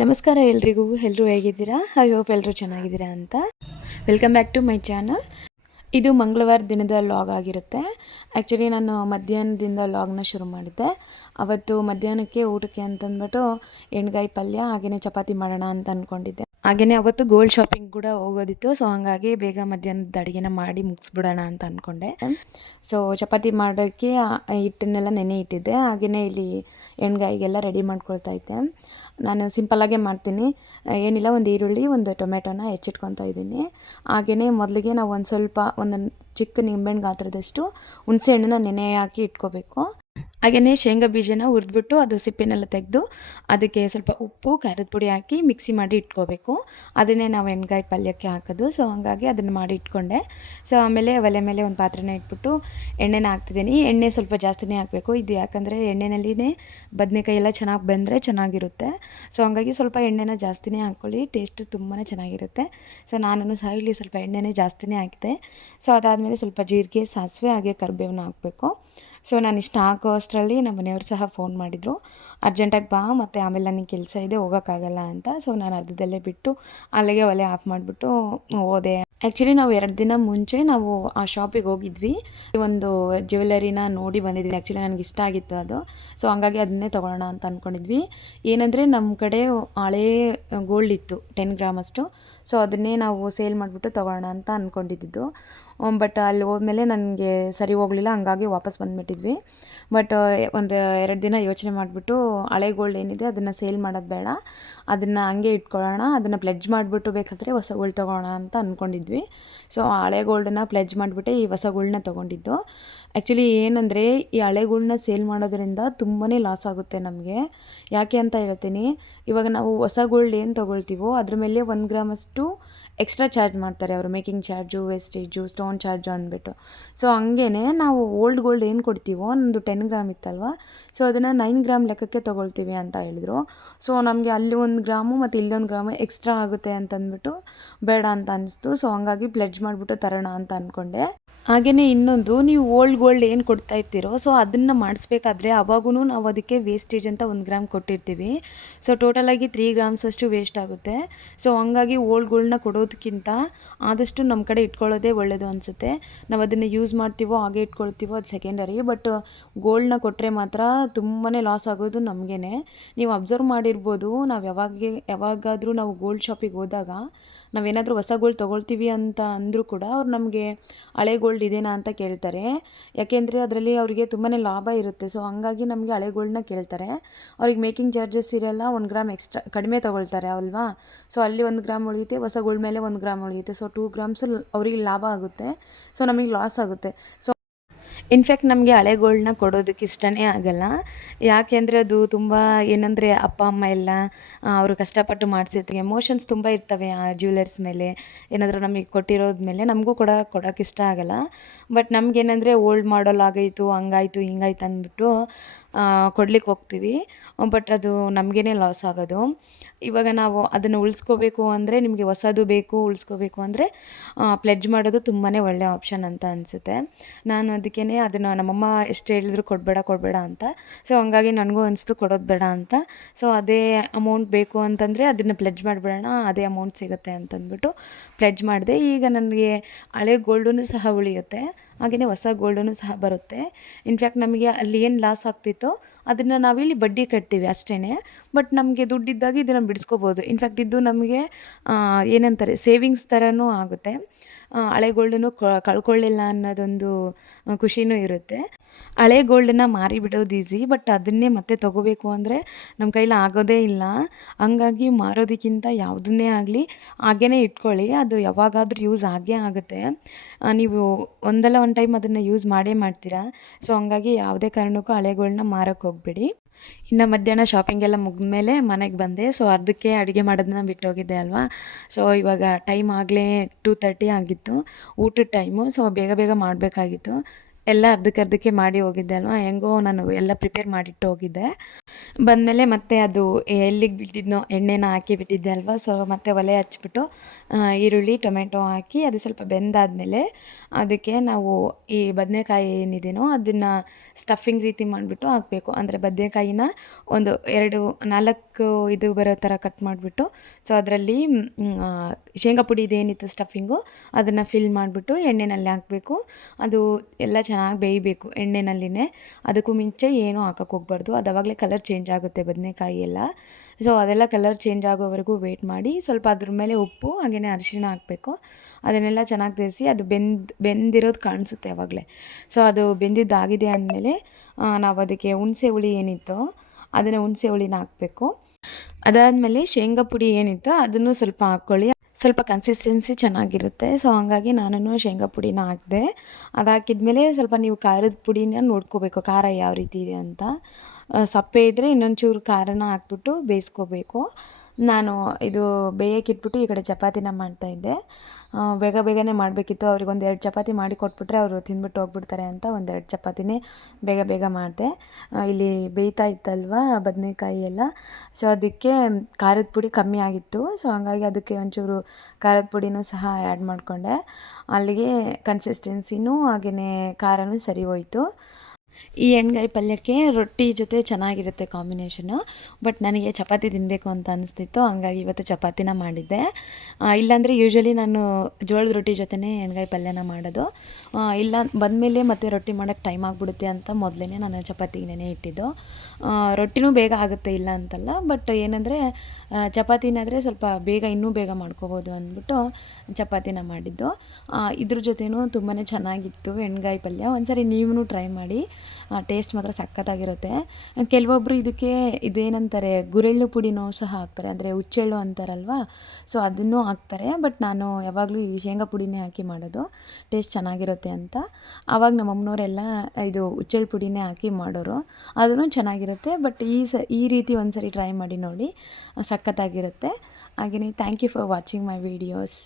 ನಮಸ್ಕಾರ ಎಲ್ರಿಗೂ. ಎಲ್ಲರೂ ಹೇಗಿದ್ದೀರಾ? ಐ ಹೋಪ್ ಎಲ್ಲರೂ ಚೆನ್ನಾಗಿದ್ದೀರಾ ಅಂತ. Welcome back to my channel. ಇದು ಮಂಗಳವಾರ ದಿನದ ಲಾಗ್ ಆಗಿರುತ್ತೆ. ಆ್ಯಕ್ಚುಲಿ ನಾನು ಮಧ್ಯಾಹ್ನದಿಂದ ಲಾಗ್ನ ಶುರು ಮಾಡಿದ್ದೆ. ಅವತ್ತು ಮಧ್ಯಾಹ್ನಕ್ಕೆ ಊಟಕ್ಕೆ ಅಂತಂದ್ಬಿಟ್ಟು ಎಣ್ಗಾಯಿ ಪಲ್ಯ ಹಾಗೆಯೇ ಚಪಾತಿ ಮಾಡೋಣ ಅಂತ ಅಂದ್ಕೊಂಡಿದ್ದೆ. ಹಾಗೆಯೇ ಅವತ್ತು ಗೋಲ್ಡ್ ಶಾಪಿಂಗ್ ಕೂಡ ಹೋಗೋದಿತ್ತು. ಸೊ ಹಾಗಾಗಿ ಬೇಗ ಮಧ್ಯಾಹ್ನದ ಅಡುಗೆನ ಮಾಡಿ ಮುಗಿಸ್ಬಿಡೋಣ ಅಂತ ಅಂದ್ಕೊಂಡೆ. ಸೊ ಚಪಾತಿ ಮಾಡೋಕ್ಕೆ ಹಿಟ್ಟನ್ನೆಲ್ಲ ನೆನೆ ಇಟ್ಟಿದ್ದೆ. ಹಾಗೆಯೇ ಇಲ್ಲಿ ಎಣ್ಗಾಯಿಗೆಲ್ಲ ರೆಡಿ ಮಾಡ್ಕೊಳ್ತಾ ಇದ್ದೆ. ನಾನು ಸಿಂಪಲ್ಲಾಗೇ ಮಾಡ್ತೀನಿ. ಏನಿಲ್ಲ, ಒಂದು ಈರುಳ್ಳಿ, ಒಂದು ಟೊಮೆಟೊನ ಹೆಚ್ಚಿಟ್ಕೊತಾ ಇದ್ದೀನಿ. ಹಾಗೆಯೇ ಮೊದಲಿಗೆ ನಾವು ಒಂದು ಚಿಕ್ಕ ನಿಂಬೆಹಣ್ಣು ಗಾತ್ರದಷ್ಟು ಹುಣಸೆ ಹಣ್ಣನ್ನ ನೆನೆ ಹಾಕಿ ಇಟ್ಕೋಬೇಕು. ಹಾಗೆಯೇ ಶೇಂಗಾ ಬೀಜನ ಹುರಿದ್ಬಿಟ್ಟು ಅದು ಸಿಪ್ಪೆನೆಲ್ಲ ತೆಗೆದು ಅದಕ್ಕೆ ಸ್ವಲ್ಪ ಉಪ್ಪು, ಖಾರದ ಪುಡಿ ಹಾಕಿ ಮಿಕ್ಸಿ ಮಾಡಿ ಇಟ್ಕೋಬೇಕು. ಅದನ್ನೇ ನಾವು ಎಣ್ಗಾಯಿ ಪಲ್ಯಕ್ಕೆ ಹಾಕೋದು. ಸೊ ಹಾಗಾಗಿ ಅದನ್ನು ಮಾಡಿ ಇಟ್ಕೊಂಡೆ. ಸೊ ಆಮೇಲೆ ಒಲೆ ಮೇಲೆ ಒಂದು ಪಾತ್ರೆನ ಇಟ್ಬಿಟ್ಟು ಎಣ್ಣೆನ ಹಾಕ್ತಿದ್ದೀನಿ. ಎಣ್ಣೆ ಸ್ವಲ್ಪ ಜಾಸ್ತಿನೇ ಹಾಕಬೇಕು. ಇದು ಯಾಕಂದರೆ ಎಣ್ಣೆನಲ್ಲಿನೇ ಬದನೆಕಾಯಿ ಎಲ್ಲ ಚೆನ್ನಾಗಿ ಬೆಂದರೆ ಚೆನ್ನಾಗಿರುತ್ತೆ. ಸೊ ಹಾಗಾಗಿ ಸ್ವಲ್ಪ ಎಣ್ಣೆನ ಜಾಸ್ತಿನೇ ಹಾಕ್ಕೊಳ್ಳಿ, ಟೇಸ್ಟ್ ತುಂಬಾ ಚೆನ್ನಾಗಿರುತ್ತೆ. ಸೊ ನಾನು ಸಹ ಇಲ್ಲಿ ಸ್ವಲ್ಪ ಎಣ್ಣೆನೇ ಜಾಸ್ತಿನೇ ಹಾಕಿದೆ. ಸೊ ಅದಾದಮೇಲೆ ಸ್ವಲ್ಪ ಜೀರಿಗೆ, ಸಾಸಿವೆ ಹಾಗೆ ಕರಿಬೇವನ್ನ ಹಾಕಬೇಕು. ಸೊ ನಾನು ಇಷ್ಟು ಹಾಕೋ ಅಷ್ಟರಲ್ಲಿ ನಮ್ಮ ಮನೆಯವರು ಸಹ ಫೋನ್ ಮಾಡಿದರು, ಅರ್ಜೆಂಟಾಗಿ ಬಾ, ಮತ್ತು ಆಮೇಲೆ ನನಗೆ ಕೆಲಸ ಇದೆ, ಹೋಗೋಕ್ಕಾಗಲ್ಲ ಅಂತ. ಸೊ ನಾನು ಅರ್ಧದಲ್ಲೇ ಬಿಟ್ಟು ಅಲ್ಲಿಗೆ ಒಲೆ ಆಫ್ ಮಾಡಿಬಿಟ್ಟು ಹೋದೆ. ಆ್ಯಕ್ಚುಲಿ ನಾವು 2 ದಿನ ಮುಂಚೆ ನಾವು ಆ ಶಾಪಿಗೆ ಹೋಗಿದ್ವಿ. ಒಂದು ಜ್ಯುವೆಲರಿನ ನೋಡಿ ಬಂದಿದ್ವಿ. ಆ್ಯಕ್ಚುಲಿ ನನಗೆ ಇಷ್ಟ ಆಗಿತ್ತು ಅದು. ಸೊ ಹಂಗಾಗಿ ಅದನ್ನೇ ತೊಗೊಳ್ಳೋಣ ಅಂತ ಅಂದ್ಕೊಂಡಿದ್ವಿ. ಏನಂದರೆ ನಮ್ಮ ಕಡೆ ಹಳೇ ಗೋಲ್ಡ್ ಇತ್ತು 10 ಗ್ರಾಮಷ್ಟು. ಸೊ ಅದನ್ನೇ ನಾವು ಸೇಲ್ ಮಾಡಿಬಿಟ್ಟು ತೊಗೊಳ್ಳೋಣ ಅಂತ ಅಂದ್ಕೊಂಡಿದ್ದು. ಬಟ್ ಅಲ್ಲಿ ಹೋದ್ಮೇಲೆ ನನಗೆ ಸರಿ ಹೋಗಲಿಲ್ಲ, ಹಂಗಾಗಿ ವಾಪಸ್ ಬಂದುಬಿಟ್ಟಿದ್ವಿ. ಬಟ್ ಒಂದು 2 ದಿನ ಯೋಚನೆ ಮಾಡಿಬಿಟ್ಟು ಹಳೆ ಗೋಲ್ಡ್ ಏನಿದೆ ಅದನ್ನು ಸೇಲ್ ಮಾಡೋದು ಬೇಡ, ಅದನ್ನು ಹಂಗೆ ಇಟ್ಕೊಳ್ಳೋಣ, ಅದನ್ನು ಪ್ಲೆಡ್ಜ್ ಮಾಡಿಬಿಟ್ಟು ಬೇಕಾದರೆ ಹೊಸ ಗೋಲ್ಡ್ ತೊಗೊಳ್ಳೋಣ ಅಂತ ಅಂದ್ಕೊಂಡಿದ್ವಿ. ಸೊ ಹಳೆ ಗೋಲ್ಡನ್ನ ಪ್ಲೆಡ್ಜ್ ಮಾಡಿಬಿಟ್ಟೆ ಈ ಹೊಸ ಗೋಲ್ಡನ್ನ ತೊಗೊಂಡಿದ್ದು. ಆ್ಯಕ್ಚುಲಿ ಏನಂದರೆ ಈ ಹಳೆ ಗೋಲ್ಡನ್ನ ಸೇಲ್ ಮಾಡೋದ್ರಿಂದ ತುಂಬಾ ಲಾಸ್ ಆಗುತ್ತೆ ನಮಗೆ. ಯಾಕೆ ಅಂತ ಹೇಳ್ತೀನಿ. ಇವಾಗ ನಾವು ಹೊಸ ಗೋಲ್ಡ್ ಏನು ತೊಗೊಳ್ತೀವೋ ಅದ್ರ ಮೇಲೆ 1 ಗ್ರಾಮಷ್ಟು ಎಕ್ಸ್ಟ್ರಾ ಚಾರ್ಜ್ ಮಾಡ್ತಾರೆ ಅವರು, making charge, wastage, stone charge ಅಂದ್ಬಿಟ್ಟು. ಸೊ ಹಂಗೇ ನಾವು ಓಲ್ಡ್ ಗೋಲ್ಡ್ ಏನು ಕೊಡ್ತೀವೋ, ನಮ್ಮದು 10 ಗ್ರಾಮ್ ಇತ್ತಲ್ವ, ಸೊ ಅದನ್ನು 9 ಗ್ರಾಮ್ ಲೆಕ್ಕಕ್ಕೆ ತೊಗೊಳ್ತೀವಿ ಅಂತ ಹೇಳಿದರು. ಸೊ ನಮಗೆ ಅಲ್ಲಿ 1 ಗ್ರಾಮು ಮತ್ತು ಇಲ್ಲೊಂದು ಗ್ರಾಮು ಎಕ್ಸ್ಟ್ರಾ ಆಗುತ್ತೆ ಅಂತಂದ್ಬಿಟ್ಟು ಬೇಡ ಅಂತ ಅನ್ನಿಸ್ತು. ಸೊ ಹಂಗಾಗಿ ಪ್ಲೆಡ್ಜ್ ಮಾಡಿಬಿಟ್ಟು ತರೋಣ ಅಂತ ಅಂದ್ಕೊಂಡೆ. ಹಾಗೆಯೇ ಇನ್ನೊಂದು, ನೀವು ಓಲ್ಡ್ ಗೋಲ್ಡ್ ಏನು ಕೊಡ್ತಾ ಇರ್ತೀರೋ ಸೊ ಅದನ್ನು ಮಾಡಿಸ್ಬೇಕಾದ್ರೆ ಅವಾಗೂ ನಾವು ಅದಕ್ಕೆ ವೇಸ್ಟೇಜ್ ಅಂತ 1 ಗ್ರಾಮ್ ಕೊಟ್ಟಿರ್ತೀವಿ. ಸೊ ಟೋಟಲಾಗಿ 3 ಗ್ರಾಮ್ಸಷ್ಟು ವೇಸ್ಟ್ ಆಗುತ್ತೆ. ಸೊ ಹಂಗಾಗಿ ಓಲ್ಡ್ ಗೋಲ್ಡನ್ನ ಕೊಡೋದಕ್ಕಿಂತ ಆದಷ್ಟು ನಮ್ಮ ಕಡೆ ಇಟ್ಕೊಳ್ಳೋದೇ ಒಳ್ಳೆಯದು ಅನಿಸುತ್ತೆ. ನಾವು ಅದನ್ನು ಯೂಸ್ ಮಾಡ್ತೀವೋ ಹಾಗೆ ಇಟ್ಕೊಳ್ತೀವೋ ಅದು ಸೆಕೆಂಡರಿ. ಬಟ್ ಗೋಲ್ಡನ್ನ ಕೊಟ್ಟರೆ ಮಾತ್ರ ತುಂಬಾ ಲಾಸ್ ಆಗೋದು ನಮಗೇ. ನೀವು ಅಬ್ಸರ್ವ್ ಮಾಡಿರ್ಬೋದು, ನಾವು ಯಾವಾಗಾದರೂ ನಾವು ಗೋಲ್ಡ್ ಶಾಪಿಗೆ ಹೋದಾಗ ನಾವೇನಾದರೂ ಹೊಸ ಗೋಲ್ಡ್ ತೊಗೊಳ್ತೀವಿ ಅಂತ ಅಂದರೂ ಕೂಡ ಅವ್ರು ನಮಗೆ ಹಳೆ ಗೋಲ್ಡ್ ಇದೆನಾ ಅಂತ ಕೇಳ್ತಾರೆ. ಯಾಕೆಂದರೆ ಅದರಲ್ಲಿ ಅವರಿಗೆ ತುಂಬಾ ಲಾಭ ಇರುತ್ತೆ. ಸೊ ಹಂಗಾಗಿ ನಮಗೆ ಹಳೆ ಗೋಲ್ಡನ್ನ ಕೇಳ್ತಾರೆ. ಅವ್ರಿಗೆ ಮೇಕಿಂಗ್ ಚಾರ್ಜಸ್ ಇರೋಲ್ಲ, 1 ಗ್ರಾಮ್ ಎಕ್ಸ್ಟ್ರಾ ಕಡಿಮೆ ತೊಗೊಳ್ತಾರೆ ಅಲ್ವಾ. ಸೊ ಅಲ್ಲಿ 1 ಗ್ರಾಮ್ ಉಳಿಯುತ್ತೆ, ಹೊಸ ಗೋಲ್ಡ್ ಮೇಲೆ 1 ಗ್ರಾಮ್ ಉಳಿಯುತ್ತೆ. ಸೊ 2 ಗ್ರಾಮ್ಸ್ ಅವರಿಗೆ ಲಾಭ ಆಗುತ್ತೆ. ಸೊ ನಮಗೆ ಲಾಸ್ ಆಗುತ್ತೆ. ಸೊ ಇನ್ಫ್ಯಾಕ್ಟ್ ನಮಗೆ ಹಳೆ ಗೋಲ್ಡನ್ನ ಕೊಡೋದಕ್ಕೆ ಇಷ್ಟನೇ ಆಗಲ್ಲ. ಯಾಕೆ ಅಂದರೆ ಅದು ತುಂಬ ಏನಂದರೆ ಅಪ್ಪ ಅಮ್ಮ ಎಲ್ಲ ಅವರು ಕಷ್ಟಪಟ್ಟು ಮಾಡಿಸಿರ್ತಾರೆ, ಎಮೋಷನ್ಸ್ ತುಂಬ ಇರ್ತವೆ ಆ ಜ್ಯುವೆಲರ್ಸ್ ಮೇಲೆ. ಏನಾದರೂ ನಮಗೆ ಕೊಟ್ಟಿರೋದ ಮೇಲೆ ನಮಗೂ ಕೂಡ ಕೊಡೋಕೆ ಇಷ್ಟ ಆಗಲ್ಲ. ಬಟ್ ನಮಗೇನೆಂದರೆ ಓಲ್ಡ್ ಮಾಡಲ್ ಆಗಾಯಿತು, ಹಂಗಾಯಿತು ಹಿಂಗಾಯ್ತು ಅಂದ್ಬಿಟ್ಟು ಕೊಡ್ಲಿಕ್ಕೆ ಹೋಗ್ತೀವಿ. ಬಟ್ ಅದು ನಮಗೇ ಲಾಸ್ ಆಗೋದು. ಇವಾಗ ನಾವು ಅದನ್ನು ಉಳಿಸ್ಕೋಬೇಕು ಅಂದರೆ, ನಿಮಗೆ ಹೊಸದು ಬೇಕು ಉಳಿಸ್ಕೋಬೇಕು ಅಂದರೆ ಪ್ಲೆಡ್ಜ್ ಮಾಡೋದು ತುಂಬಾ ಒಳ್ಳೆಯ ಆಪ್ಷನ್ ಅಂತ ಅನಿಸುತ್ತೆ. ನಾನು ಅದಕ್ಕೇ ಅದನ್ನು ನಮ್ಮಮ್ಮ ಎಷ್ಟು ಹೇಳಿದ್ರು ಕೊಡಬೇಡ ಅಂತ. ಸೊ ಹಂಗಾಗಿ ನನಗೂ ಅನಿಸ್ತು ಕೊಡೋದು ಬೇಡ ಅಂತ. ಸೊ ಅದೇ ಅಮೌಂಟ್ ಬೇಕು ಅಂತಂದರೆ ಅದನ್ನು ಪ್ಲೆಡ್ಜ್ ಮಾಡಿಬಿಡೋಣ, ಅದೇ ಅಮೌಂಟ್ ಸಿಗುತ್ತೆ ಅಂತಂದ್ಬಿಟ್ಟು ಪ್ಲೆಡ್ಜ್ ಮಾಡಿದೆ. ಈಗ ನನಗೆ ಹಳೆ ಗೋಲ್ಡೂ ಸಹ ಉಳಿಯುತ್ತೆ, ಹಾಗೆಯೇ ಹೊಸ ಗೋಲ್ಡೂ ಸಹ ಬರುತ್ತೆ. ಇನ್ಫ್ಯಾಕ್ಟ್ ನಮಗೆ ಅಲ್ಲಿ ಏನು ಲಾಸ್ ಆಗ್ತಿತ್ತೋ ಅದನ್ನು ನಾವಿಲ್ಲಿ ಬಡ್ಡಿ ಕಟ್ತೀವಿ ಅಷ್ಟೇ. ಬಟ್ ನಮಗೆ ದುಡ್ಡಿದ್ದಾಗ ಇದನ್ನು ಬಿಡಿಸ್ಕೋಬೋದು. ಇನ್ಫ್ಯಾಕ್ಟ್ ಇದು ನಮಗೆ ಏನಂತಾರೆ, ಸೇವಿಂಗ್ಸ್ ಥರನೂ ಆಗುತ್ತೆ. ಹಳೆ ಗೋಲ್ಡನ್ನು ಕಳ್ಕೊಳ್ಳಿಲ್ಲ ಅನ್ನೋದೊಂದು ಖುಷಿನೂ ಇರುತ್ತೆ. ಹಳೆ ಗೋಲ್ಡನ್ನ ಮಾರಿ ಬಿಡೋದು ಈಸಿ, ಬಟ್ ಅದನ್ನೇ ಮತ್ತೆ ತೊಗೋಬೇಕು ಅಂದರೆ ನಮ್ಮ ಕೈಲಿ ಆಗೋದೇ ಇಲ್ಲ. ಹಂಗಾಗಿ ಮಾರೋದಕ್ಕಿಂತ ಯಾವುದನ್ನೇ ಆಗಲಿ ಹಾಗೇ ಇಟ್ಕೊಳ್ಳಿ, ಅದು ಯಾವಾಗಾದರೂ ಯೂಸ್ ಆಗೇ ಆಗುತ್ತೆ. ನೀವು ಒಂದಲ್ಲ ಒಂದು ಟೈಮ್ ಅದನ್ನು ಯೂಸ್ ಮಾಡೇ ಮಾಡ್ತೀರಾ. ಸೊ ಹಂಗಾಗಿ ಯಾವುದೇ ಕಾರಣಕ್ಕೂ ಹಳೆ ಗೋಲ್ಡನ್ನ ಮಾರೋಕ್ಕೆ ಹೋಗಬೇಡಿ. ಇನ್ನು ಮಧ್ಯಾಹ್ನ ಶಾಪಿಂಗ್ ಎಲ್ಲ ಮುಗಿದ್ಮೇಲೆ ಮನೆಗೆ ಬಂದೆ. ಸೊ ಅರ್ಧಕ್ಕೆ ಅಡುಗೆ ಮಾಡೋದನ್ನ ಬಿಟ್ಟೋಗಿದ್ದೆ ಅಲ್ವಾ. ಸೊ ಇವಾಗ ಟೈಮ್ ಆಗಲೇ 2:30 ಆಗಿತ್ತು, ಊಟದ ಟೈಮು. ಸೊ ಬೇಗ ಮಾಡಬೇಕಾಗಿತ್ತು. ಎಲ್ಲ ಅರ್ಧಕ್ಕೆ ಮಾಡಿ ಹೋಗಿದ್ದೆ ಅಲ್ವಾ, ಹೆಂಗೋ ನಾನು ಎಲ್ಲ ಪ್ರಿಪೇರ್ ಮಾಡಿಟ್ಟು ಹೋಗಿದ್ದೆ. ಬಂದಮೇಲೆ ಮತ್ತೆ ಅದು ಎಲ್ಲಿಗೆ ಬಿಟ್ಟಿದ್ನೋ ಎಣ್ಣೆನ ಹಾಕಿ ಬಿಟ್ಟಿದ್ದೆ ಅಲ್ವಾ, ಸೊ ಮತ್ತೆ ಒಲೆ ಹಚ್ಬಿಟ್ಟು ಈರುಳ್ಳಿ ಟೊಮೆಟೊ ಹಾಕಿ ಅದು ಸ್ವಲ್ಪ ಬೆಂದಾದಮೇಲೆ ಅದಕ್ಕೆ ನಾವು ಈ ಬದನೆಕಾಯಿ ಏನಿದೆಯೋ ಅದನ್ನು ಸ್ಟಫಿಂಗ್ ರೀತಿ ಮಾಡಿಬಿಟ್ಟು ಹಾಕಬೇಕು. ಅಂದರೆ ಬದನೆಕಾಯಿನ ಒಂದು 4 ಇದು ಬರೋ ಥರ ಕಟ್ ಮಾಡಿಬಿಟ್ಟು, ಸೊ ಅದರಲ್ಲಿ ಶೇಂಗಾ ಪುಡಿ ಇದೇನಿತ್ತು ಸ್ಟಫಿಂಗು ಅದನ್ನು ಫಿಲ್ ಮಾಡಿಬಿಟ್ಟು ಎಣ್ಣೆನಲ್ಲಿ ಹಾಕಬೇಕು. ಅದು ಎಲ್ಲ ಚೆನ್ನಾಗಿ ಬೇಯಬೇಕು ಎಣ್ಣೆನಲ್ಲಿನೇ. ಅದಕ್ಕೂ ಮುಂಚೆ ಏನೂ ಹಾಕೋಕ್ಕೆ ಹೋಗ್ಬಾರ್ದು, ಅದು ಆವಾಗಲೇ ಕಲರ್ ಚೇಂಜ್ ಆಗುತ್ತೆ ಬದನೆಕಾಯಿ ಎಲ್ಲ. ಸೊ ಅದೆಲ್ಲ ಕಲರ್ ಚೇಂಜ್ ಆಗೋವರೆಗೂ ವೆಯ್ಟ್ ಮಾಡಿ ಸ್ವಲ್ಪ ಅದ್ರ ಮೇಲೆ ಉಪ್ಪು ಹಾಗೆಯೇ ಅರಿಶಿಣ ಹಾಕಬೇಕು. ಅದನ್ನೆಲ್ಲ ಚೆನ್ನಾಗಿ ಬೇಯಿಸಿ ಅದು ಬೆಂದಿರೋದು ಕಾಣಿಸುತ್ತೆ ಆವಾಗಲೇ. ಸೊ ಅದು ಬೆಂದಿದ್ದಾಗಿದೆ ಅಂದಮೇಲೆ ನಾವು ಅದಕ್ಕೆ ಹುಣಸೆ ಹುಳಿ ಏನಿತ್ತೋ ಅದನ್ನು ಹುಣಸೆ ಹುಳಿನ ಹಾಕಬೇಕು. ಅದಾದಮೇಲೆ ಶೇಂಗಾ ಪುಡಿ ಏನಿತ್ತೋ ಅದನ್ನು ಸ್ವಲ್ಪ ಹಾಕ್ಕೊಳ್ಳಿ, ಸ್ವಲ್ಪ ಕನ್ಸಿಸ್ಟೆನ್ಸಿ ಚೆನ್ನಾಗಿರುತ್ತೆ. ಸೊ ಹಂಗಾಗಿ ನಾನು ಶೇಂಗಾ ಪುಡಿನ ಹಾಕಿದೆ. ಅದು ಹಾಕಿದ್ಮೇಲೆ ಸ್ವಲ್ಪ ನೀವು ಖಾರದ ಪುಡಿನ ನೋಡ್ಕೋಬೇಕು, ಖಾರ ಯಾವ ರೀತಿ ಇದೆ ಅಂತ. ಸಪ್ಪೆ ಇದ್ದರೆ ಇನ್ನೊಂಚೂರು ಖಾರನ ಹಾಕ್ಬಿಟ್ಟು ಬೇಯಿಸ್ಕೋಬೇಕು. ನಾನು ಇದು ಬೇಯಕ್ಕಿಟ್ಬಿಟ್ಟು ಈ ಕಡೆ ಚಪಾತಿನ ಮಾಡ್ತಾಯಿದ್ದೆ. ಬೇಗನೆ ಮಾಡಬೇಕಿತ್ತು, ಅವ್ರಿಗೆ 1-2 ಚಪಾತಿ ಮಾಡಿ ಕೊಟ್ಬಿಟ್ರೆ ಅವರು ತಿಂದ್ಬಿಟ್ಟು ಹೋಗ್ಬಿಡ್ತಾರೆ ಅಂತ 1-2 ಚಪಾತಿನೇ ಬೇಗ ಮಾಡಿದೆ. ಇಲ್ಲಿ ಬೇಯ್ತಾ ಇತ್ತಲ್ವ ಬದನೆಕಾಯಿ ಎಲ್ಲ, ಸೊ ಅದಕ್ಕೆ ಖಾರದ ಪುಡಿ ಕಮ್ಮಿ ಆಗಿತ್ತು. ಸೊ ಹಾಗಾಗಿ ಅದಕ್ಕೆ ಒಂಚೂರು ಖಾರದ ಪುಡಿನೂ ಸಹ ಆ್ಯಡ್ ಮಾಡಿಕೊಂಡೆ. ಅಲ್ಲಿಗೆ ಕನ್ಸಿಸ್ಟೆನ್ಸಿನೂ ಹಾಗೆಯೇ ಖಾರನೂ ಸರಿ ಹೋಯಿತು. ಈ ಎಣ್ಗಾಯಿ ಪಲ್ಯಕ್ಕೆ ರೊಟ್ಟಿ ಜೊತೆ ಚೆನ್ನಾಗಿರುತ್ತೆ ಕಾಂಬಿನೇಷನು. ಬಟ್ ನನಗೆ ಚಪಾತಿ ತಿನ್ನಬೇಕು ಅಂತ ಅನಿಸ್ತಿತ್ತು, ಹಂಗಾಗಿ ಇವತ್ತು ಚಪಾತಿನ ಮಾಡಿದ್ದೆ. ಇಲ್ಲಾಂದರೆ ಯೂಶ್ವಲಿ ನಾನು ಜೋಳದ ರೊಟ್ಟಿ ಜೊತೆನೇ ಎಣ್ಗಾಯಿ ಪಲ್ಯನ ಮಾಡೋದು. ಇಲ್ಲ ಬಂದಮೇಲೆ ಮತ್ತೆ ರೊಟ್ಟಿ ಮಾಡೋಕ್ಕೆ ಟೈಮ್ ಆಗಿಬಿಡುತ್ತೆ ಅಂತ ಮೊದಲೇ ನಾನು ಚಪಾತಿಗೆ ನೆನೆ ಇಟ್ಟಿದ್ದು. ರೊಟ್ಟಿನೂ ಬೇಗ ಆಗುತ್ತೆ ಇಲ್ಲ ಅಂತಲ್ಲ, ಬಟ್ ಏನಂದರೆ ಚಪಾತಿನಾದರೆ ಸ್ವಲ್ಪ ಇನ್ನೂ ಬೇಗ ಮಾಡ್ಕೋಬೋದು ಅಂದ್ಬಿಟ್ಟು ಚಪಾತಿನ ಮಾಡಿದ್ದು. ಇದ್ರ ಜೊತೆನೂ ತುಂಬಾ ಚೆನ್ನಾಗಿತ್ತು ಎಣ್ಗಾಯಿ ಪಲ್ಯ. ಒಂದ್ಸರಿ ನೀವೂ ಟ್ರೈ ಮಾಡಿ, ಟೇಸ್ಟ್ ಮಾತ್ರ ಸಖತ್ತಾಗಿರುತ್ತೆ. ಕೆಲವೊಬ್ಬರು ಇದಕ್ಕೆ ಇದೇನಂತಾರೆ ಗುರೆಳ್ಳು ಪುಡಿನೂ ಸಹ ಹಾಕ್ತಾರೆ, ಅಂದರೆ ಹುಚ್ಚೆಳ್ಳು ಅಂತಾರಲ್ವ, ಸೊ ಅದನ್ನು ಹಾಕ್ತಾರೆ. ಬಟ್ ನಾನು ಯಾವಾಗಲೂ ಈ ಶೇಂಗಾ ಪುಡಿನೇ ಹಾಕಿ ಮಾಡೋದು, ಟೇಸ್ಟ್ ಚೆನ್ನಾಗಿರುತ್ತೆ ಅಂತ. ಆವಾಗ ನಮ್ಮ ಅಮ್ಮನವರೆಲ್ಲ ಇದು ಹುಚ್ಚೆಳ್ಳು ಪುಡಿನೇ ಹಾಕಿ ಮಾಡೋರು, ಅದೂ ಚೆನ್ನಾಗಿರುತ್ತೆ. ಬಟ್ ಈ ರೀತಿ ಒಂದ್ಸರಿ ಟ್ರೈ ಮಾಡಿ ನೋಡಿ, ಸಖತ್ತಾಗಿರುತ್ತೆ. ಹಾಗೆಯೇ thank you for watching my videos.